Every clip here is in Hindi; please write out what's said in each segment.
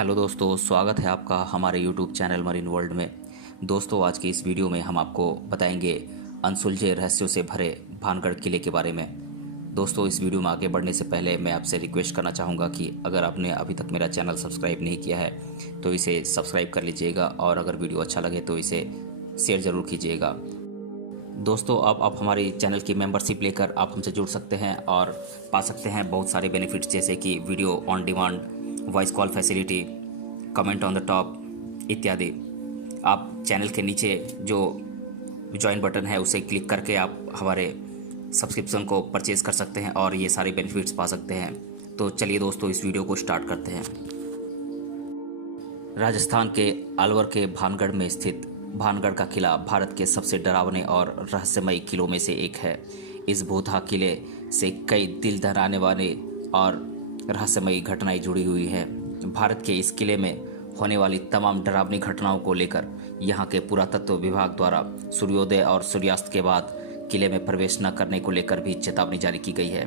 हेलो दोस्तों, स्वागत है आपका हमारे यूट्यूब चैनल मरीन वर्ल्ड में। दोस्तों, आज की इस वीडियो में हम आपको बताएंगे अनसुलझे रहस्यों से भरे भानगढ़ किले के बारे में। दोस्तों, इस वीडियो में आगे बढ़ने से पहले मैं आपसे रिक्वेस्ट करना चाहूँगा कि अगर आपने अभी तक मेरा चैनल सब्सक्राइब नहीं किया है तो इसे सब्सक्राइब कर लीजिएगा और अगर वीडियो अच्छा लगे तो इसे शेयर ज़रूर कीजिएगा। दोस्तों, अब आप हमारी चैनल की मेंबरशिप लेकर आप हमसे जुड़ सकते हैं और पा सकते हैं बहुत सारे बेनिफिट्स, जैसे कि video on demand, voice call facility, comment on the top इत्यादि। आप चैनल के नीचे जो ज्वाइन बटन है उसे क्लिक करके आप हमारे सब्सक्रिप्शन को परचेज़ कर सकते हैं और ये सारे बेनिफिट्स पा सकते हैं। तो चलिए दोस्तों, इस वीडियो को स्टार्ट करते हैं। राजस्थान के अलवर के भानगढ़ में स्थित भानगढ़ का किला भारत के सबसे डरावने और रहस्यमयी किलों में से एक है। इस भूतहा किले से कई दिल दहलाने वाले और रहस्यमयी घटनाएं जुड़ी हुई हैं। भारत के इस किले में होने वाली तमाम डरावनी घटनाओं को लेकर यहाँ के पुरातत्व विभाग द्वारा सूर्योदय और सूर्यास्त के बाद किले में प्रवेश न करने को लेकर भी चेतावनी जारी की गई है।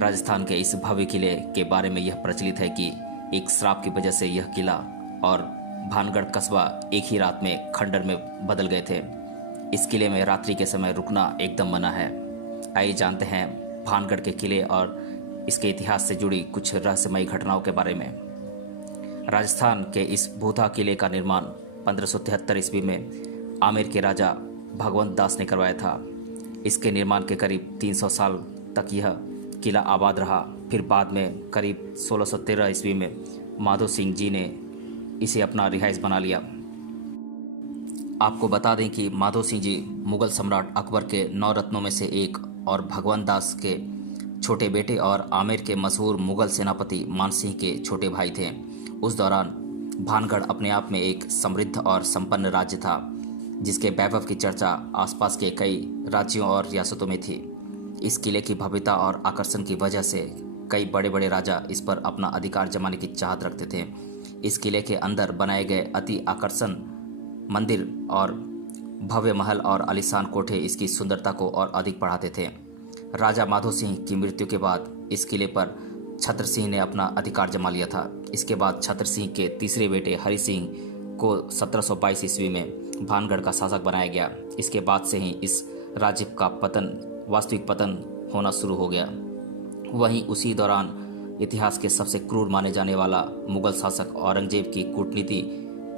राजस्थान के इस भव्य किले के बारे में यह प्रचलित है कि एक श्राप की वजह से यह किला और भानगढ़ कस्बा एक ही रात में खंडर में बदल गए थे। इस किले में रात्रि के समय रुकना एकदम मना है। आइए जानते हैं भानगढ़ के किले और इसके इतिहास से जुड़ी कुछ रहस्यमयी घटनाओं के बारे में। राजस्थान के इस भूतहा किले का निर्माण 1573 ईस्वी में आमेर के राजा भगवंत दास ने करवाया था। इसके निर्माण के करीब 300 साल तक यह किला आबाद रहा। फिर बाद में करीब 1613 ईस्वी में माधो सिंह जी ने इसे अपना रिहाइश बना लिया। आपको बता दें कि माधो सिंह जी मुगल सम्राट अकबर के 9 रत्नों में से एक और भगवंत दास के छोटे बेटे और आमेर के मशहूर मुगल सेनापति मानसिंह के छोटे भाई थे। उस दौरान भानगढ़ अपने आप में एक समृद्ध और संपन्न राज्य था, जिसके वैभव की चर्चा आसपास के कई राज्यों और रियासतों में थी। इस किले की भव्यता और आकर्षण की वजह से कई बड़े बड़े राजा इस पर अपना अधिकार जमाने की चाहत रखते थे। इस किले के अंदर बनाए गए अति आकर्षण मंदिर और भव्य महल और आलीशान कोठे इसकी सुंदरता को और अधिक बढ़ाते थे। राजा माधो सिंह की मृत्यु के बाद इस किले पर छत्र सिंह ने अपना अधिकार जमा लिया था। इसके बाद छत्र सिंह के तीसरे बेटे हरि सिंह को 1722 ईस्वी में भानगढ़ का शासक बनाया गया। इसके बाद से ही इस राज्य का वास्तविक पतन होना शुरू हो गया। वहीं उसी दौरान इतिहास के सबसे क्रूर माने जाने वाला मुगल शासक औरंगजेब की कूटनीति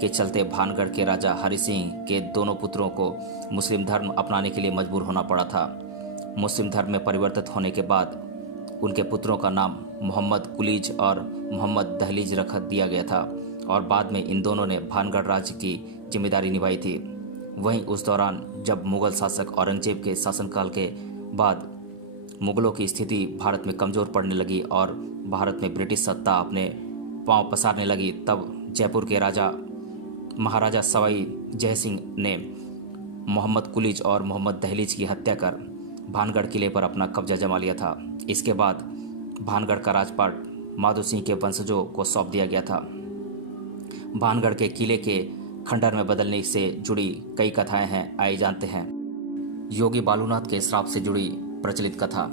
के चलते भानगढ़ के राजा हरि सिंह के दोनों पुत्रों को मुस्लिम धर्म अपनाने के लिए मजबूर होना पड़ा था। मुस्लिम धर्म में परिवर्तित होने के बाद उनके पुत्रों का नाम मोहम्मद कुलीज और मोहम्मद दहलीज रख दिया गया था और बाद में इन दोनों ने भानगढ़ राज्य की जिम्मेदारी निभाई थी। वहीं उस दौरान जब मुगल शासक औरंगजेब के शासनकाल के बाद मुगलों की स्थिति भारत में कमज़ोर पड़ने लगी और भारत में ब्रिटिश सत्ता अपने पांव पसारने लगी, तब जयपुर के महाराजा सवाई जय सिंह ने मोहम्मद कुलीज और मोहम्मद दहलीज की हत्या कर भानगढ़ किले पर अपना कब्जा जमा लिया था। इसके बाद भानगढ़ का राजपाट माधो सिंह के वंशजों को सौंप दिया गया था। भानगढ़ के किले के खंडर में बदलने से जुड़ी कई कथाएं हैं, आइए जानते हैं। योगी बालूनाथ के श्राप से जुड़ी प्रचलित कथा।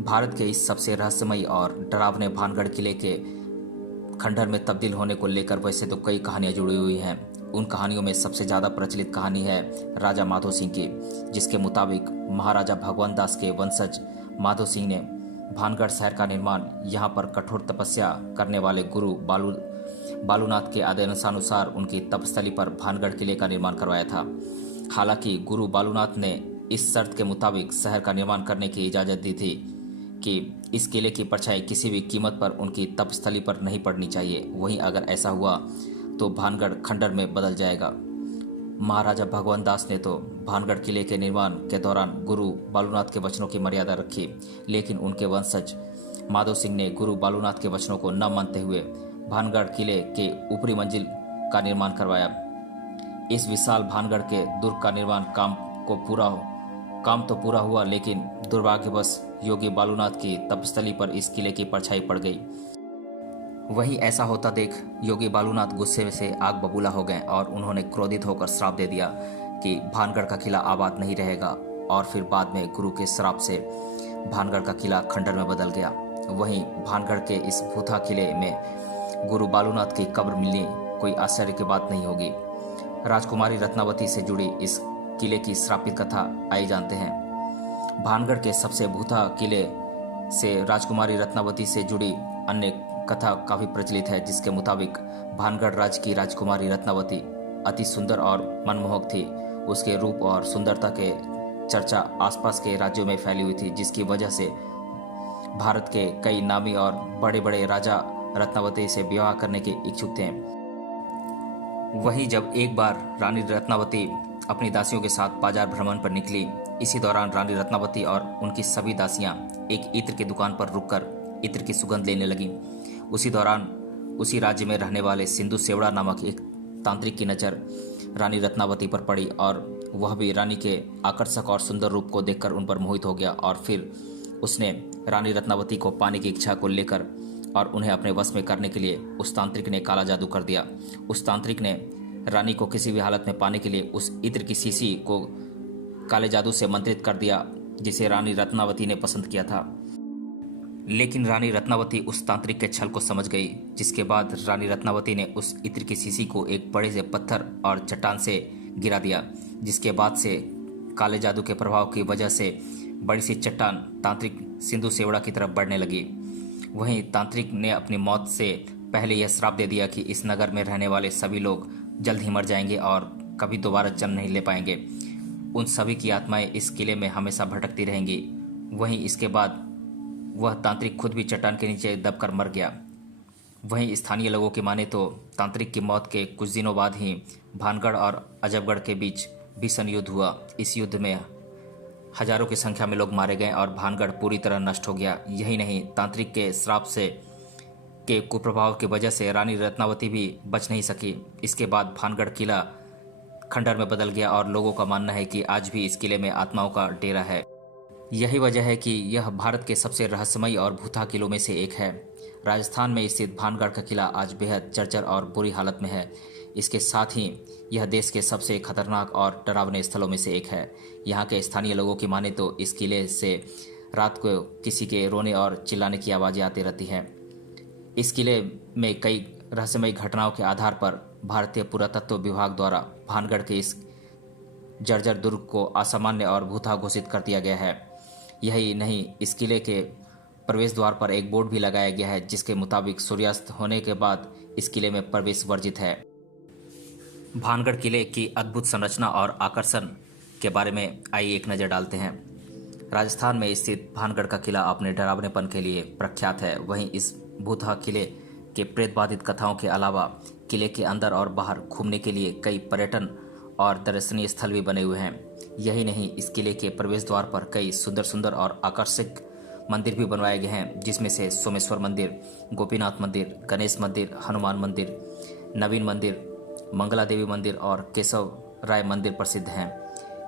भारत के इस सबसे रहस्यमयी और डरावने भानगढ़ किले के खंडर में तब्दील होने को लेकर वैसे तो कई कहानियां जुड़ी हुई हैं। उन कहानियों में सबसे ज़्यादा प्रचलित कहानी है राजा माधो सिंह की, जिसके मुताबिक महाराजा भगवंत दास के वंशज माधो सिंह ने भानगढ़ शहर का निर्माण यहाँ पर कठोर तपस्या करने वाले गुरु बालूनाथ के आदेशानुसार उनकी तपस्थली पर भानगढ़ किले का निर्माण करवाया था। हालांकि गुरु बालूनाथ ने इस शर्त के मुताबिक शहर का निर्माण करने की इजाज़त दी थी कि इस किले की परछाई किसी भी कीमत पर उनकी तपस्थली पर नहीं पड़नी चाहिए। वहीं अगर ऐसा हुआ तो भानगढ़ खंडर में बदल जाएगा। महाराजा भगवंत दास ने तो भानगढ़ किले के निर्माण के दौरान गुरु बालूनाथ के वचनों की मर्यादा रखी, लेकिन उनके वंशज माधो सिंह ने गुरु बालूनाथ के वचनों को न मानते हुए भानगढ़ किले के ऊपरी मंजिल का निर्माण करवाया। इस विशाल भानगढ़ के दुर्ग का निर्माण काम तो पूरा हुआ, लेकिन दुर्भाग्यवश योगी बालूनाथ की तपस्थली पर इस किले की परछाई पड़ गई। वहीं ऐसा होता देख योगी बालूनाथ गुस्से से आग बबूला हो गए और उन्होंने क्रोधित होकर श्राप दे दिया कि भानगढ़ का किला आबाद नहीं रहेगा और फिर बाद में गुरु के श्राप से भानगढ़ का किला खंडर में बदल गया। वहीं भानगढ़ के इस भूतहा किले में गुरु बालूनाथ की कब्र मिलनी कोई आश्चर्य की बात नहीं होगी। राजकुमारी रत्नावती से जुड़ी इस किले की श्रापित कथा आइए जानते हैं। भानगढ़ के सबसे भूता किले से राजकुमारी रत्नावती से जुड़ी अन्य कथा काफी प्रचलित है, जिसके मुताबिक भानगढ़ राज्य की राजकुमारी रत्नावती अति सुंदर और मनमोहक थी। उसके रूप और सुंदरता के चर्चा आसपास के राज्यों में फैली हुई थी, जिसकी वजह से भारत के कई नामी और बड़े बड़े राजा रत्नावती से विवाह करने के इच्छुक थे। वहीं जब एक बार रानी रत्नावती अपनी दासियों के साथ बाजार भ्रमण पर निकली, इसी दौरान रानी रत्नावती और उनकी सभी दासियां एक इत्र की दुकान पर रुककर इत्र की सुगंध लेने लगीं। उसी दौरान उसी राज्य में रहने वाले सिंधु सेवड़ा नामक एक तांत्रिक की नज़र रानी रत्नावती पर पड़ी और वह भी रानी के आकर्षक और सुंदर रूप को देखकर उन पर मोहित हो गया और फिर उसने रानी रत्नावती को पाने की इच्छा को लेकर और उन्हें अपने वश में करने के लिए उस तांत्रिक ने काला जादू कर दिया। उस तांत्रिक ने रानी को किसी भी हालत में पाने के लिए उस इत्र की शीशी को काले जादू से मंत्रित कर दिया, जिसे रानी रत्नावती ने पसंद किया था। लेकिन रानी रत्नावती उस तांत्रिक के छल को समझ गई, जिसके बाद रानी रत्नावती ने उस इत्र की शीशी को एक बड़े से पत्थर और चट्टान से गिरा दिया, जिसके बाद से काले जादू के प्रभाव की वजह से बड़ी सी चट्टान तांत्रिक सिंधु सेवड़ा की तरफ बढ़ने लगी। वहीं तांत्रिक ने अपनी मौत से पहले यह श्राप दे दिया कि इस नगर में रहने वाले सभी लोग जल्द ही मर जाएंगे और कभी दोबारा जन्म नहीं ले पाएंगे। उन सभी की आत्माएं इस किले में हमेशा भटकती रहेंगी। वहीं इसके बाद वह तांत्रिक खुद भी चट्टान के नीचे दबकर मर गया। वहीं स्थानीय लोगों की माने तो तांत्रिक की मौत के कुछ दिनों बाद ही भानगढ़ और अजबगढ़ के बीच भीषण युद्ध हुआ। इस युद्ध में हजारों की संख्या में लोग मारे गए और भानगढ़ पूरी तरह नष्ट हो गया। यही नहीं, तांत्रिक के श्राप से के कुप्रभाव की वजह से रानी रत्नावती भी बच नहीं सकी। इसके बाद भानगढ़ किला खंडर में बदल गया और लोगों का मानना है कि आज भी इस किले में आत्माओं का डेरा है। यही वजह है कि यह भारत के सबसे रहस्यमयी और भूता किलों में से एक है। राजस्थान में स्थित भानगढ़ का किला आज बेहद जर्जर और बुरी हालत में है। इसके साथ ही यह देश के सबसे खतरनाक और डरावने स्थलों में से एक है। यहाँ के स्थानीय लोगों की माने तो इस किले से रात को किसी के रोने और चिल्लाने की आवाज़ें आती रहती हैं। इस किले में कई रहस्यमयी घटनाओं के आधार पर भारतीय पुरातत्व विभाग द्वारा भानगढ़ के इस जर्जर दुर्ग को असामान्य और भूता घोषित कर दिया गया है। यही नहीं, इस किले के प्रवेश द्वार पर एक बोर्ड भी लगाया गया है, जिसके मुताबिक सूर्यास्त होने के बाद इस किले में प्रवेश वर्जित है। भानगढ़ किले की अद्भुत संरचना और आकर्षण के बारे में आइए एक नज़र डालते हैं। राजस्थान में स्थित भानगढ़ का किला अपने डरावनेपन के लिए प्रख्यात है। वहीं इस भूता किले के प्रेत बाधित कथाओं के अलावा किले के अंदर और बाहर घूमने के लिए कई पर्यटन और दर्शनीय स्थल भी बने हुए हैं। यही नहीं, इस किले के प्रवेश द्वार पर कई सुंदर सुंदर और आकर्षक मंदिर भी बनवाए गए हैं, जिसमें से सोमेश्वर मंदिर, गोपीनाथ मंदिर, गणेश मंदिर, हनुमान मंदिर, नवीन मंदिर, मंगला देवी मंदिर और केशव राय मंदिर प्रसिद्ध हैं।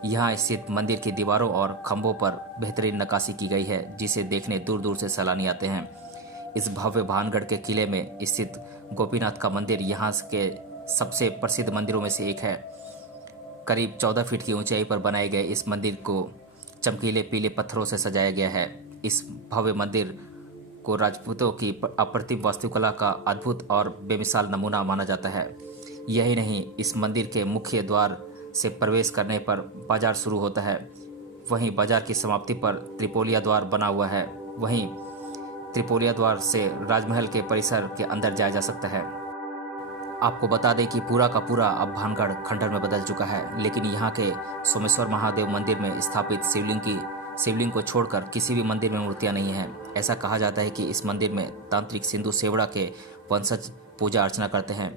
यहाँ स्थित मंदिर की दीवारों और खंभों पर बेहतरीन नक्काशी की गई है, जिसे देखने दूर दूर से सैलानी आते हैं। इस भव्य भानगढ़ के किले में स्थित गोपीनाथ का मंदिर यहाँ के सबसे प्रसिद्ध मंदिरों में से एक है। करीब 14 फीट की ऊंचाई पर बनाए गए इस मंदिर को चमकीले पीले पत्थरों से सजाया गया है। इस भव्य मंदिर को राजपूतों की अप्रतिम वास्तुकला का अद्भुत और बेमिसाल नमूना माना जाता है। यही नहीं, इस मंदिर के मुख्य द्वार से प्रवेश करने पर बाजार शुरू होता है। वहीं बाजार की समाप्ति पर त्रिपोलिया द्वार बना हुआ है। वहीं त्रिपोलिया द्वार से राजमहल के परिसर के अंदर जाया जा सकता है। आपको बता दें कि पूरा का पूरा अब भानगढ़ खंडर में बदल चुका है, लेकिन यहाँ के सोमेश्वर महादेव मंदिर में स्थापित शिवलिंग को छोड़कर किसी भी मंदिर में मूर्तियाँ नहीं हैं। ऐसा कहा जाता है कि इस मंदिर में तांत्रिक सिंधु सेवड़ा के वंशज पूजा अर्चना करते हैं।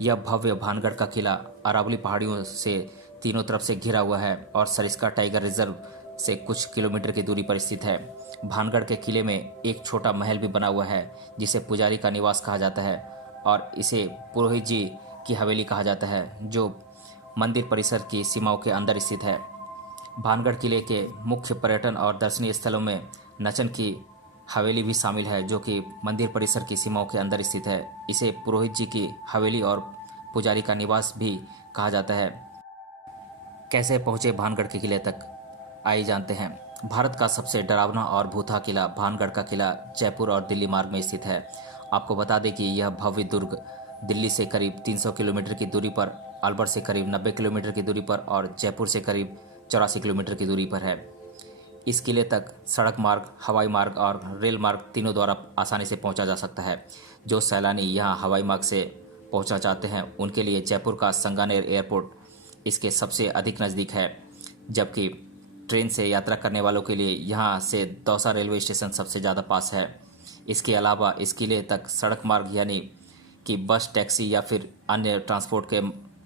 यह भव्य भानगढ़ का किला अरावली पहाड़ियों से तीनों तरफ से घिरा हुआ है और सरिस्का टाइगर रिजर्व से कुछ किलोमीटर की दूरी पर स्थित है। भानगढ़ के किले में एक छोटा महल भी बना हुआ है, जिसे पुजारी का निवास कहा जाता है और इसे पुरोहित जी की हवेली कहा जाता है, जो मंदिर परिसर की सीमाओं के अंदर स्थित है। भानगढ़ किले के मुख्य पर्यटन और दर्शनीय स्थलों में नचन की हवेली भी शामिल है, जो कि मंदिर परिसर की सीमाओं के अंदर स्थित है। इसे पुरोहित जी की हवेली और पुजारी का निवास भी कहा जाता है। कैसे पहुंचे भानगढ़ के किले तक, आइए जानते हैं। भारत का सबसे डरावना और भूता किला भानगढ़ का किला जयपुर और दिल्ली मार्ग में स्थित है आपको बता दें कि यह भव्य दुर्ग दिल्ली से करीब 300 किलोमीटर की दूरी पर, अलवर से करीब 90 किलोमीटर की दूरी पर और जयपुर से करीब 84 किलोमीटर की दूरी पर है। इस किले तक सड़क मार्ग, हवाई मार्ग और रेल मार्ग तीनों द्वारा आसानी से पहुंचा जा सकता है। जो सैलानी यहां हवाई मार्ग से पहुंचना चाहते हैं उनके लिए जयपुर का संगानेर एयरपोर्ट इसके सबसे अधिक नज़दीक है, जबकि ट्रेन से यात्रा करने वालों के लिए यहां से दौसा रेलवे स्टेशन सबसे ज़्यादा पास है। इसके अलावा इस किले तक सड़क मार्ग यानी कि बस, टैक्सी या फिर अन्य ट्रांसपोर्ट के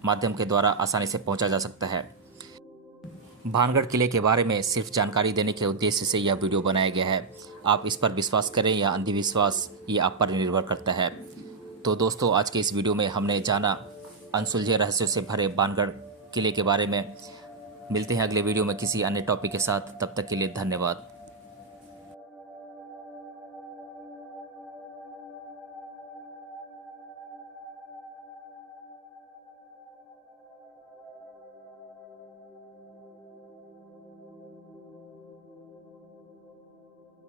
माध्यम के द्वारा आसानी से पहुंचा जा सकता है। भानगढ़ किले के बारे में सिर्फ जानकारी देने के उद्देश्य से यह वीडियो बनाया गया है। आप इस पर विश्वास करें या अंधविश्वास, ये आप पर निर्भर करता है। तो दोस्तों, आज के इस वीडियो में हमने जाना अनसुलझे रहस्यों से भरे भानगढ़ किले के बारे में। मिलते हैं अगले वीडियो में किसी अन्य टॉपिक के साथ। तब तक के लिए धन्यवाद।